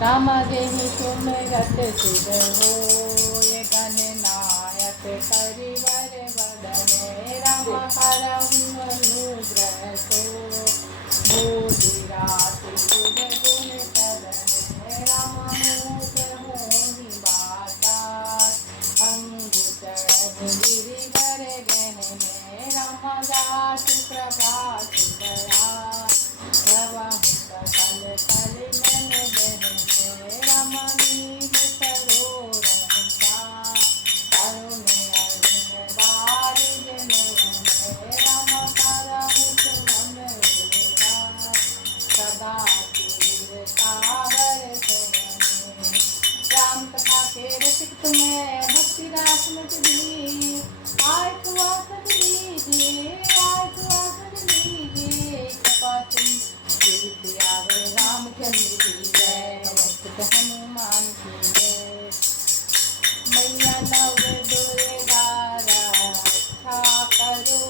राम गेहि सुमिरत सिर होय गणनायक करिवर वदने राम हरहु अनुग्रह सो बोधि राति सुर गुण करने राम मूत मोहि बाता अंगुचर गिरिवर गहने राम जाति प्रभात दया प्रभु सकल कल मन बहने राम नील सरोरंसा अरुण अरुण बारिज नयने राम करहु सुमन उदार सदा तीर सागर सयने राम कथा के रसिक तुम्हें भक्ति रास मत दी आय तु आसन लीजिए आय तु आसन लीजिए कृपा तुम सियावर रामचंद्र की जय नमस्ते हनुमान की जय मैया नव दुर्गा रक्षा करो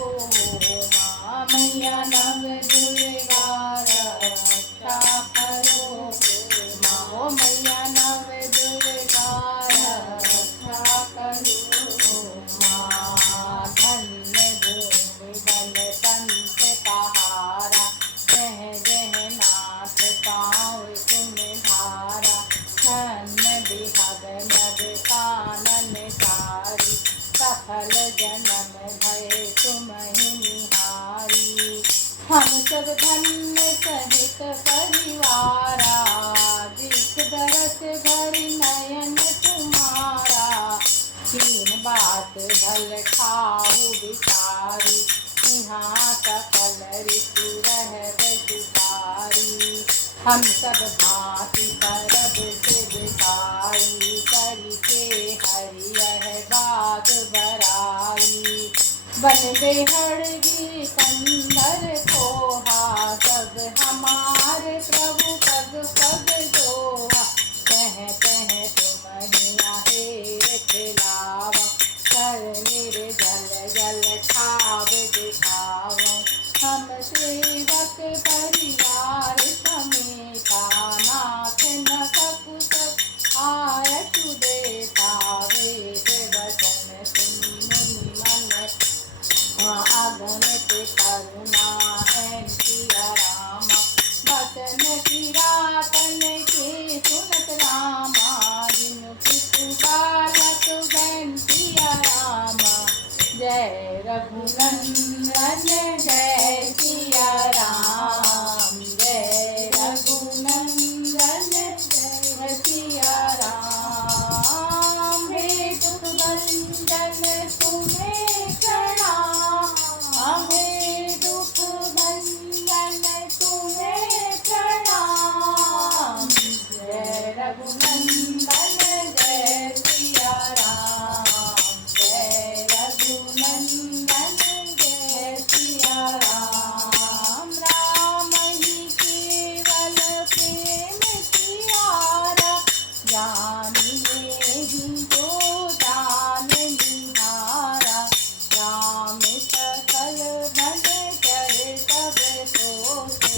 माँ मैया नव दुर्गा रक्षा करो माँ ओ मैया नव दुर्गा रक्षा करो माँ धन्य भूमि बल पंथ पहारा जह जह नाथ पाँव तुम धारा धन्य बिहग मद कानन सारी सफल जन्म भय तुम्हि निहारी हम सब धन्य सहित परिवारा दिख दरस भरि नयन तुम्हारा कीन बात भल खाहु बिचारी यहाँ सकल ऋतु रहब सुखारी हम सब भांति करब सिद्धाई करके हरियह बाग बराई बन बेहड़गी कंदर कोहा सब हमारे प्रभु पग पग दोहा कह कह तुम्हि आहेर खिलावा कर निर्जल जल ठाव दिखाव हम सेवक परिवार समेता नाथ न सकुत आयतु देता वेद वचन सुनि मुनि मन आगमत करुणा है सिया राम बचन किरातन के सुनत रामा जिनु पितु बालक बन सिया रामा जय रघुनंदन जय सिया राम जय रघुनंदन जय सिया राम हे दुख भंजन तुम्हें प्रणाम हे दुख भंजन तुम्हें प्रणाम जय रघुनंदन जय सिया राम जय रघुनंदन जय सिया राम राम ही केवल प्रेम सियारा जान ले ही जो जान निहारा राम सकल भज कर सब सोते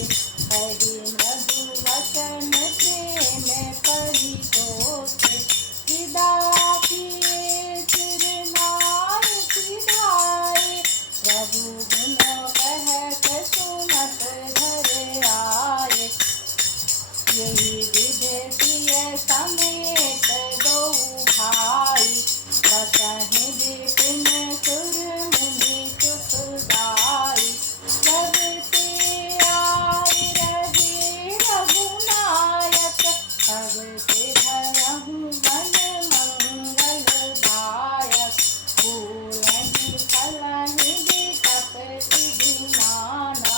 हरि मधु वचन प्रेम परितोषे विदा किए सिर नार सिधाए प्रभु गुण कहत सुनत धर आए यही विधि समेत दो भाई बसहि विपिन सुर मुनि सुखदाई जब से आए रवि रघुनायक तब से धरहु मन मंगलदायक फूलहि फलहि बिकट सिद्धि नाना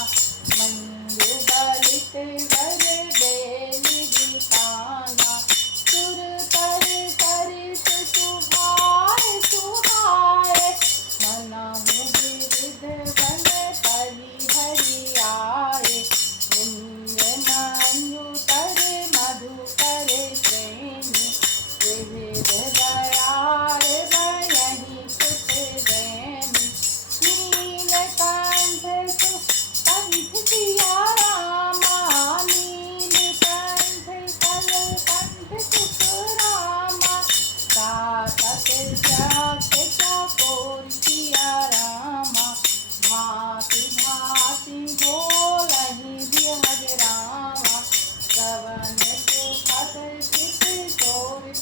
मंजु बलित वर बेली बिताना सुर अर्पित तोरे।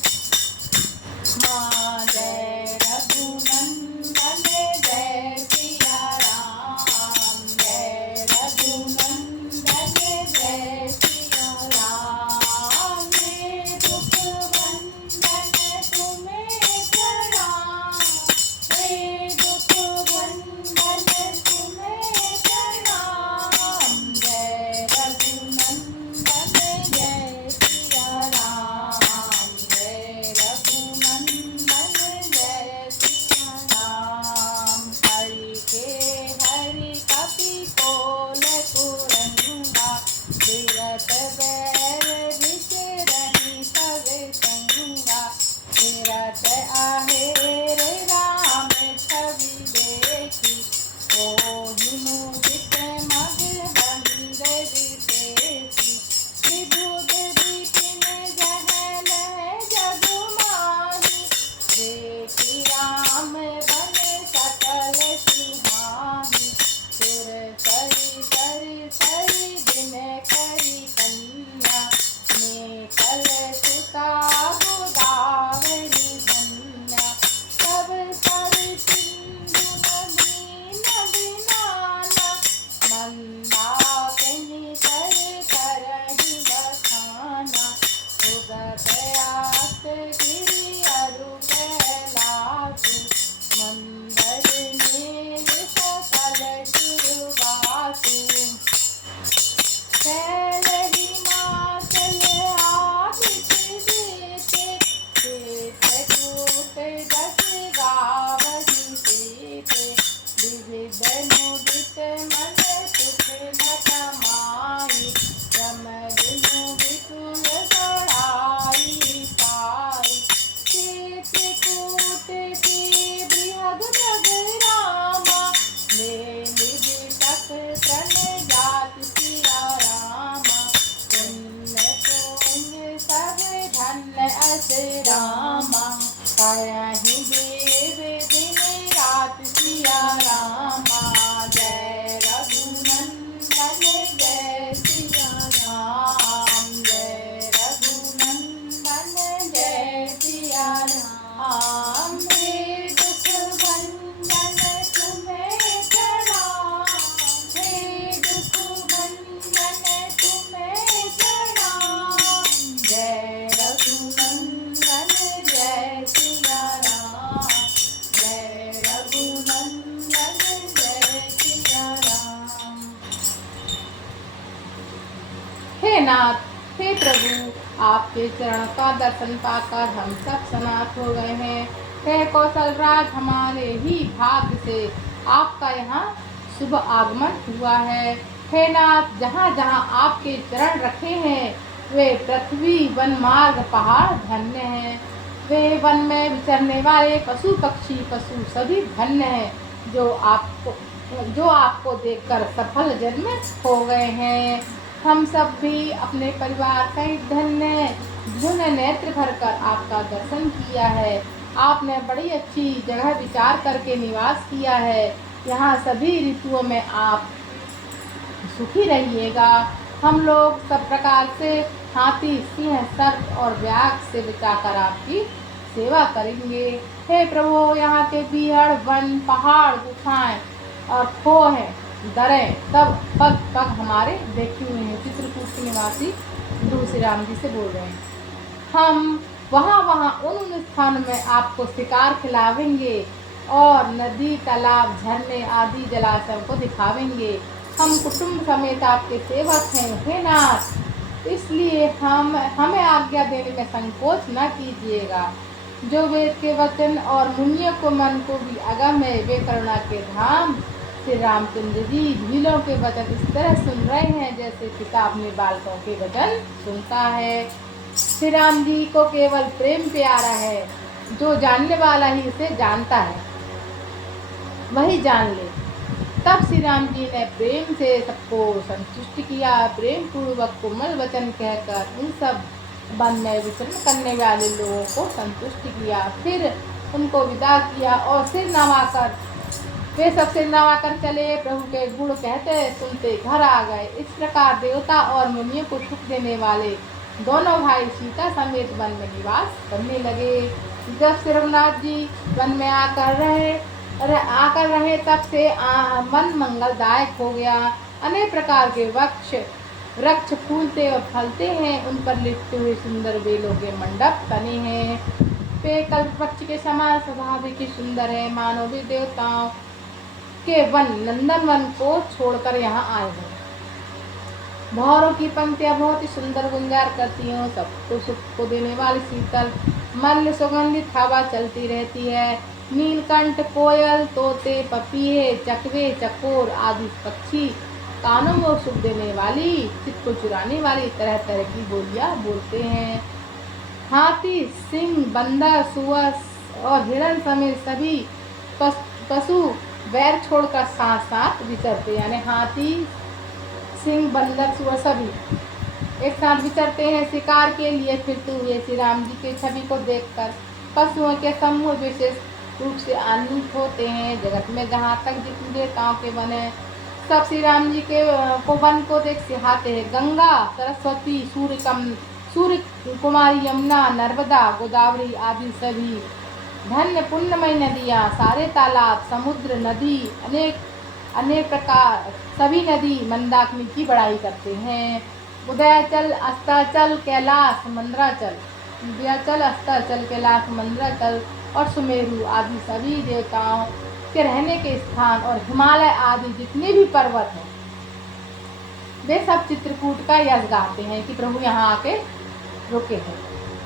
माँ जय रघुनंदन जय सिया राम, जय रघुनंदन जय सिया राम। हे दुख भंजन तुम्हें प्रणाम, हे दुख भंजन तुम्हें प्रणाम। जय रघुनंदन जय सिया राम, जय रघुनंदन जय सिया राम। हरि के हरि कपि कोल कुरंगा, तीरथ बैर विचरहि सब संगा। तीरथ आहेर राम छवि देखी, ओहि मुदित मग बंदर देखी। विबुध विपिन जहल जग माही, देखी राम बन सकल सुहाही। सुर सरि सरि सरि दिन करी कन्या, नेकल सुता गोदावरी धन्या। सब सर सिंधु नदी नदनाना, मंदाकिनी तर करहि बखाना। उगत आस गिरि अरु कैलासु, मंदर नीर सकल सुरवासु। कैल हिमाचल आदित्य जेते, श्वेत कूट जस गावहि सीते। विविध मुदित मन सुख न समाई, रम बिनु विपुल बढ़ाई पाई। चित्रकूट की बृहद जग रामा, मेलि बिटक तन जात सिया रामा। पुण्य पुण्य सब धन अस रामा, करहि देव दिन रात सिया रामा। जय रघुनंदन जय सिया राम, जय रघुनंदन जय सिया राम। हे दुख भंजन तुम्हें प्रणाम, हे दुख भंजन तुम्हें प्रणाम। जय रघुनंदन जय सिया राम, जय रघुनंदन जय सिया राम। हे नाथ, हे प्रभु, आपके चरण का दर्शन पाकर हम सब सनाथ हो गए हैं। हे कौशल राज, हमारे ही भाग्य से आपका यहाँ शुभ आगमन हुआ है। हे नाथ, जहाँ जहाँ आपके चरण रखे हैं, वे पृथ्वी वन मार्ग पहाड़ धन्य हैं। वे वन में विचरने वाले पशु पक्षी पशु सभी धन्य हैं, जो आपको देखकर सफल जन्म हो गए हैं। हम सब भी अपने परिवार सहित धन्य, जिन्होंने नेत्र भरकर आपका दर्शन किया है। आपने बड़ी अच्छी जगह विचार करके निवास किया है। यहाँ सभी ऋतुओं में आप सुखी रहिएगा। हम लोग सब प्रकार से हाथी, सिंह, सर्प और व्याघ्र से बचाकर आपकी सेवा करेंगे। हे प्रभु, यहाँ के बिहड़, वन, पहाड़, गुफाएं और खोह हैं, दरें सब पग पग हमारे देखे हुए हैं। चित्रकूट के निवासी ध्रुव श्री राम जी से बोल रहे हैं। हम वहाँ उन स्थानों में आपको शिकार खिलावेंगे और नदी, तालाब, झरने आदि जलाशयों को दिखावेंगे। हम कुटुंब समेत आपके सेवक हैं। हे नाथ, इसलिए हमें आज्ञा देने में संकोच न कीजिएगा। जो वेद के वचन और मुनियों को मन को भी अगम है, वे करुणा के धाम श्री रामचंद्र जी भीलों के वचन इस तरह सुन रहे हैं जैसे पिता अपने बालकों के वचन सुनता है। श्री राम जी को केवल प्रेम प्यारा है। जो जानने वाला ही उसे जानता है, वही जान ले। तब श्री राम जी ने प्रेम से सबको संतुष्ट किया। प्रेम पूर्वक कोमल वचन कहकर उन सब वन में विचरण करने वाले लोगों को संतुष्ट किया। फिर उनको विदा किया और सिर नवाकर वे सब सिर नवाकर चले। प्रभु के गुण कहते सुनते घर आ गए। इस प्रकार देवता और मुनियों को सुख देने वाले दोनों भाई सीता समेत वन में निवास करने लगे। जब श्री रघुनाथ जी वन में आकर रहे तब से मन मंगलदायक हो गया। अनेक प्रकार के वृक्ष फूलते और फलते हैं, उन पर लिपटे हुए सुंदर बेलों के मंडप बने हैं। वे कल्पवृक्ष के समान स्वाभाविक ही सुंदर है, मानो भी देवताओं के नंदन वन को छोड़कर यहाँ आए हैं। भौरों की पंक्तियां बहुत ही सुंदर गुंजार करती हैं, सबको सुख को देने वाली शीतल मल्ल सुगंधित हवा चलती रहती है। नीलकंठ, कोयल, तोते, पपीहे, चकवे, चकोर आदि पक्षी कानों में सुख देने वाली, चित्त को चुराने वाली तरह तरह की बोलियां बोलते हैं। हाथी, सिंह, बंदर, सुअर और हिरण समेत सभी पशु वैर छोड़कर साथ साथ विचरते, यानी हाथी, सिंह, बंदर, सुअर सभी एक साथ विचरते हैं। शिकार के लिए फिरते हुए श्री राम जी की छवि को देखकर पशुओं के समूह विशेष रूप से आनंदित होते हैं। जगत में जहाँ तक जितने देवताओं के वन है, सब श्री राम जी के वन को देख सिहाते हैं। गंगा, सरस्वती, सूर्य कुमारी, यमुना, नर्मदा, गोदावरी आदि सभी धन्य पुण्यमय नदियाँ, सारे तालाब, समुद्र, नदी, अनेक प्रकार सभी नदी मंदाकिनी की बड़ाई करते हैं। उदयाचल, अस्ताचल, कैलाश, मंदराचल, उदयाचल, अस्ताचल, कैलाश, मंदराचल और सुमेरु आदि सभी देवताओं के रहने के स्थान और हिमालय आदि जितने भी पर्वत हैं, वे सब चित्रकूट का यश गाते हैं कि प्रभु यहाँ आके रुके हैं।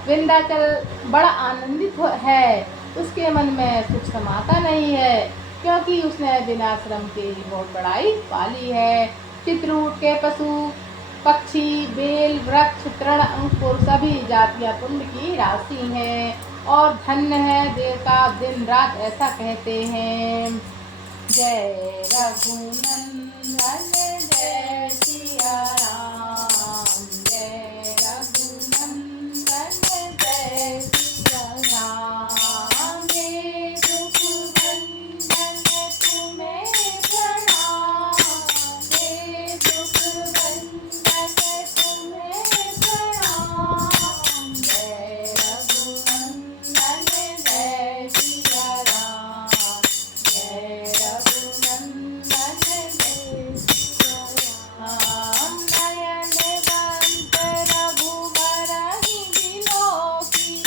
विंध्याचल बड़ा आनंदित है, उसके मन में सुख समाता नहीं है, क्योंकि उसने बिना श्रम के ही बहुत बड़ाई पाली है। चित्रकूट के पशु पक्षी, बेल, वृक्ष, तृण, अंकुर सभी जातियां पुण्य की राशि हैं और धन्य है। देवता दिन रात ऐसा कहते हैं। जय रघुनंदन जय सिया राम, जय रघुनंदन जय सिया राम। हे दुख भंजन तुम्हें प्रणाम, हे दुख भंजन तुम्हें प्रणाम। जय रघुनंदन जय सिया राम, जय रघुनंदन जय सिया राम। नयन बंत रघुबर ही बिलोकी,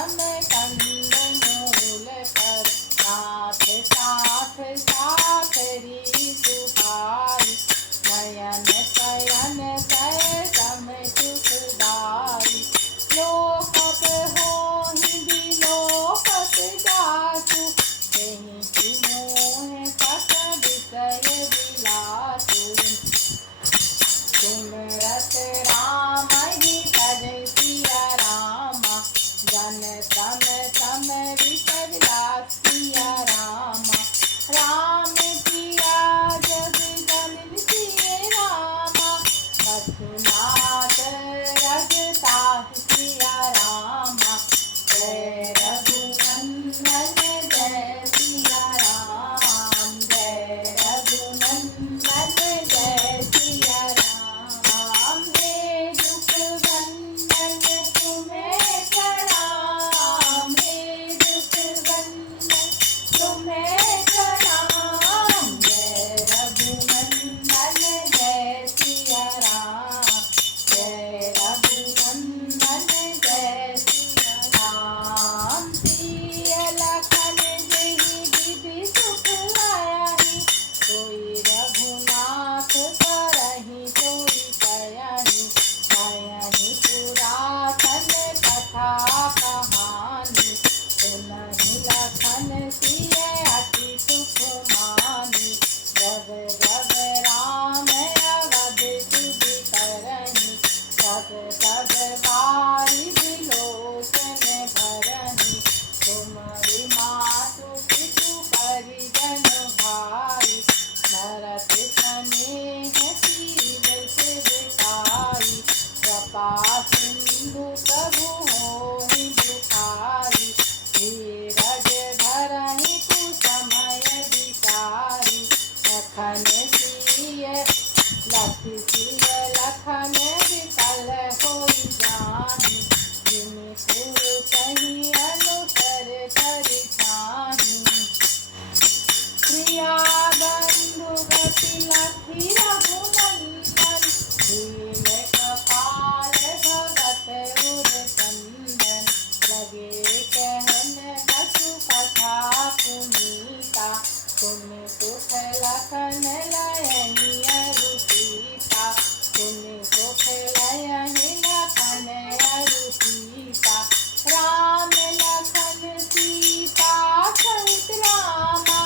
श्याम कंद मूल पर, नाथ साथ साकरी सुहाई, नयन शयन सम सुखदाई, लोकप होहि बिलोकत जासु, तेहि की मोह सत विषय बिलासु, सुमिरत राम ही भज सिया रामा, जन तन सम विषय विलास सिया रामा, राम किया जग जन सिए रामा, कछुनाथ रघुतास सिया रामा, जय रघुनंदन जय सिया राम, जय रघुनंदन जय सिया राम, हे दुख भंजन तुम्हें प्रणाम, हे दुख भंजन तुम्हें प्रणाम, जय रघुनंदन जय सिया राम, जय रघुनंदन जय सिया राम, सिय लखन जहि विधि सुख लायहि, सोई रघुनाथ करहि सोई कयहि, कयहि पुरातन कथा कहानी, सुनहि लखन सिय अति सुख मानी, जब जब राम अवध तुझ करहि, तब तब बारि बिलोचन भरहि, तुमरि मातु पितु परिजन भाई, नरत स्नेह शील सिरकाई, कृपा सिंधु प्रभु होहि दुखाई, धीरज धरहि कुसमय विचारी, लखन सिय लखन विकल होई जाहि, जिमि पुरसहि अनुसर करि छाहि, प्रिया बंधु गति लखी रघुनंदन, दीन कपाल भगत उर चंदन, लगे कहन कछु कथा पुनीता, सुनि सुख लखन लयहि अरु सीता, सुनि सुख लयहि लखन अरु सीता, राम लखन सीता सहित रामा,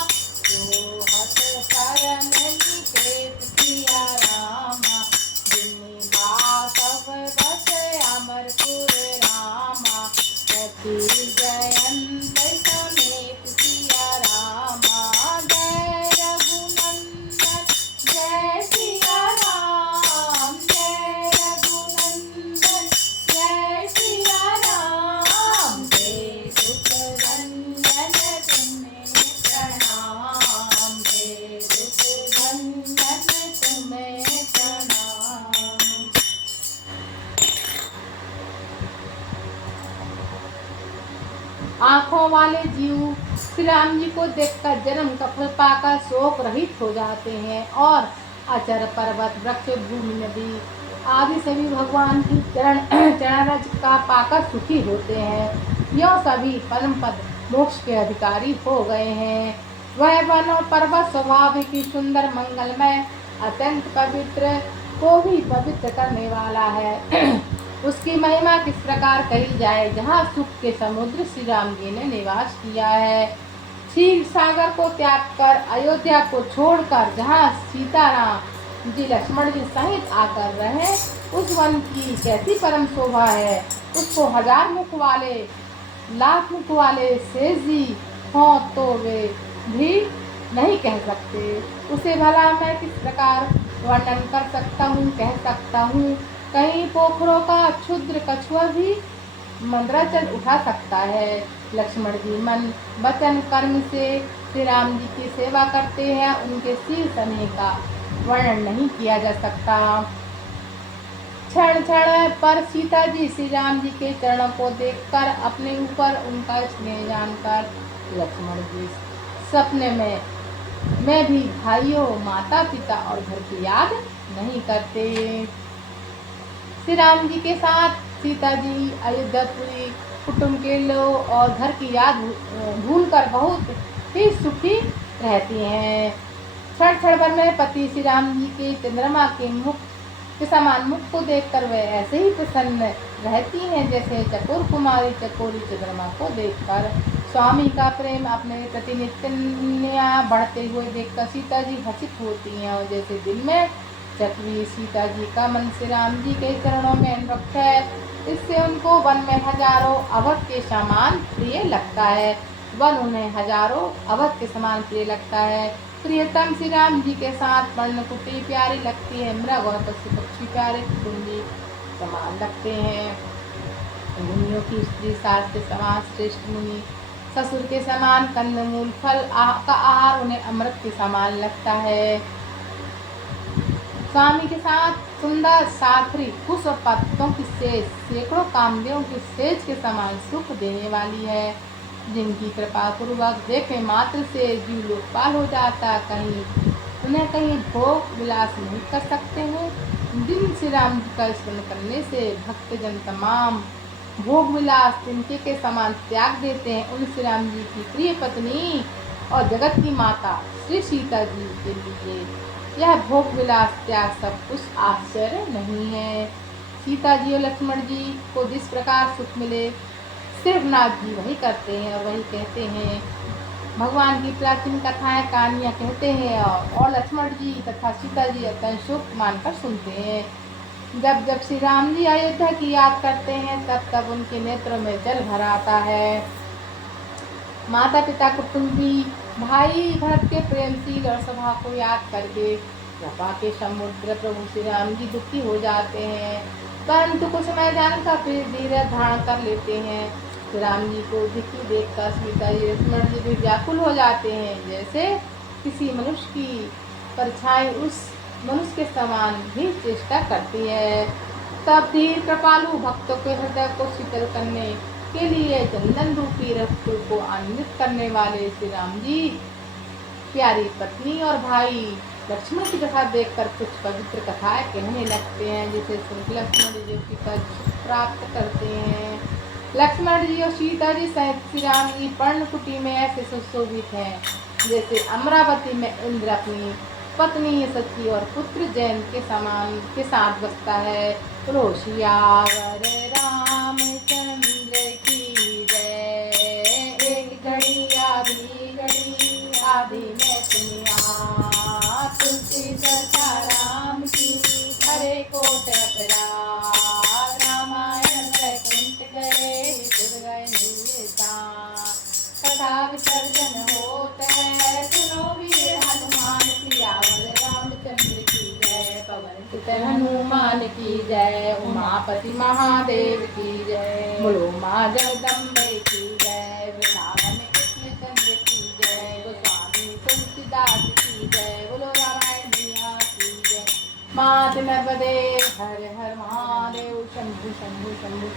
जोहत शरण निकेत सिया रामा, जिमि बासव बस अमरपुर रामा, रति जयंत समेत सिया रामा, जय रघुनंदन जय सिया राम, जय रघुनंदन जय सिया राम, हे दुख भंजन तुम्हें प्रणाम, हे दुख भंजन तुम्हें प्रणाम। आँखों वाले जीव श्री राम जी को देखकर जन्म का फल पाकर शोक रहित हो जाते हैं और अचर पर्वत वृक्ष भूमि नदी आदि सभी भगवान की चरण रज का पाकर सुखी होते हैं। यह सभी परम पद मोक्ष के अधिकारी हो गए हैं। वह वन और पर्वत स्वभाव की सुंदर मंगलमय अत्यंत पवित्र को भी पवित्र करने वाला है। उसकी महिमा किस प्रकार कही जाए। जहाँ सुख के समुद्र श्री राम जी ने निवास किया है, क्षीर सागर को त्याग कर अयोध्या को छोड़कर जहाँ सीताराम जी लक्ष्मण जी सहित आकर रहे, उस वन की कैसी परम शोभा है। उसको हजार मुख वाले लाख मुख वाले शेष जी हों तो वे भी नहीं कह सकते। उसे भला मैं किस प्रकार वर्णन कर सकता हूँ, कह सकता हूँ। कहीं पोखरों का क्षुद्र कछुआ भी मंद्राचल उठा सकता है। लक्ष्मण जी मन वचन कर्म से श्री राम जी की सेवा करते हैं। उनके शील समय का वर्णन नहीं किया जा सकता। क्षण क्षण पर सीता जी श्री राम जी के चरणों को देखकर अपने ऊपर उनका स्नेह जानकर लक्ष्मण जी सपने में मैं भी भाइयों, माता पिता और घर की याद नहीं करते। श्री राम जी के साथ सीता जी अयोध्यापुरी कुटुंब के लोग और घर की याद भूल कर बहुत ही सुखी रहती हैं। क्षण क्षण भर में पति श्री राम जी के चंद्रमा के मुख के समान मुख को देखकर वे ऐसे ही प्रसन्न रहती हैं जैसे चकोर कुमारी चकोरी चंद्रमा को देखकर। स्वामी का प्रेम अपने प्रति नित्य बढ़ते हुए देखकर सीता जी हर्षित होती हैं और जैसे दिन में चक्री सीता जी का मन श्री राम जी के चरणों में अनुरक्त है, इससे उनको वन में हजारों अवध के समान प्रिय लगता है। वन उन्हें हजारों अवध के समान प्रिय लगता है। प्रियतम श्री राम जी के साथ पर्णकुटी प्यारी लगती है, मृग और पशु पक्षी प्यारे कुंडी समान लगते हैं। मुनियों की स्त्री सास के समान श्रेष्ठ मुनि, ससुर के समान कंदमूल फल का आहार उन्हें अमृत के समान लगता है। स्वामी के साथ सुंदर साथरी कुश और पत्तों की सेज सैकड़ों कामदेवों की सेज के समान सुख देने वाली है, जिनकी कृपा पूर्वक देखे मात्र से जीव लोकपाल हो जाता, उन्हें कहीं भोग विलास नहीं कर सकते हैं। दिन श्री राम जी का स्मरण करने से भक्तजन तमाम भोग विलास तिनके के समान त्याग देते हैं। उन श्री राम जी की प्रिय पत्नी और जगत की माता श्री सीता जी के लिए यह भोग विलास त्याग सब कुछ आश्चर्य नहीं है। सीता जी और लक्ष्मण जी को जिस प्रकार सुख मिले सिर्फ नाथ जी वही करते हैं और वही कहते हैं। भगवान की प्राचीन कथाएं कहानियाँ कहते हैं और लक्ष्मण जी तथा सीता जी अत्यंत सुख मानकर सुनते हैं। जब जब श्री राम जी अयोध्या की याद करते हैं तब तब उनके नेत्रों में जल भर आता है। माता पिता कुटुंबी भाई भरत के प्रेमशील और स्वभाव को याद करके कृपा के समुद्र प्रभु श्री राम जी दुखी हो जाते हैं, परंतु कुछ समय जानकर फिर धीरज धारण कर लेते हैं। श्री राम जी को दुखी देखकर सीता जी लक्ष्मण जी भी व्याकुल हो जाते हैं, जैसे किसी मनुष्य की परछाई उस मनुष्य के समान भी चेष्टा करती है। तब धीर कृपालु भक्तों के हृदय को शीतल करने के लिए चंदन रूपी रक्त को आनंदित करने वाले श्री राम जी प्यारी पत्नी और भाई लक्ष्मण की कथा देखकर कुछ पवित्र कथाएं कहने लगते हैं, जिसे सुनकर लक्ष्मण जी की प्राप्त करते हैं। लक्ष्मण जी और सीता जी सहित श्री राम जी पर्णकुटी में ऐसे सुशोभित हैं जैसे अमरावती में इंद्र अपनी पत्नी सती और पुत्र जयंत के साथ बसता है। रोशियावर रामचंद्र की जय, एक घड़ी आधी में सुनिया तुलसी चर्चा राम की हरे को टकरा, रामायण वैकुंठ गए फिर गए कथा विसर्जन होता है। सुनो वीर हनुमान सियावर रामचंद्र की जय, पवन सुत हनुमान की जय, उमापति महादेव की जय, बोलो माँ जगदम्बे की जय, वृंदावन कृष्ण चंद्र की जय, गोस्वामी तुलसीदास की जय, बोलो रामायण मैया की जय। मात नर्मदे हर हर महादेव शंभु शंभु शंभु।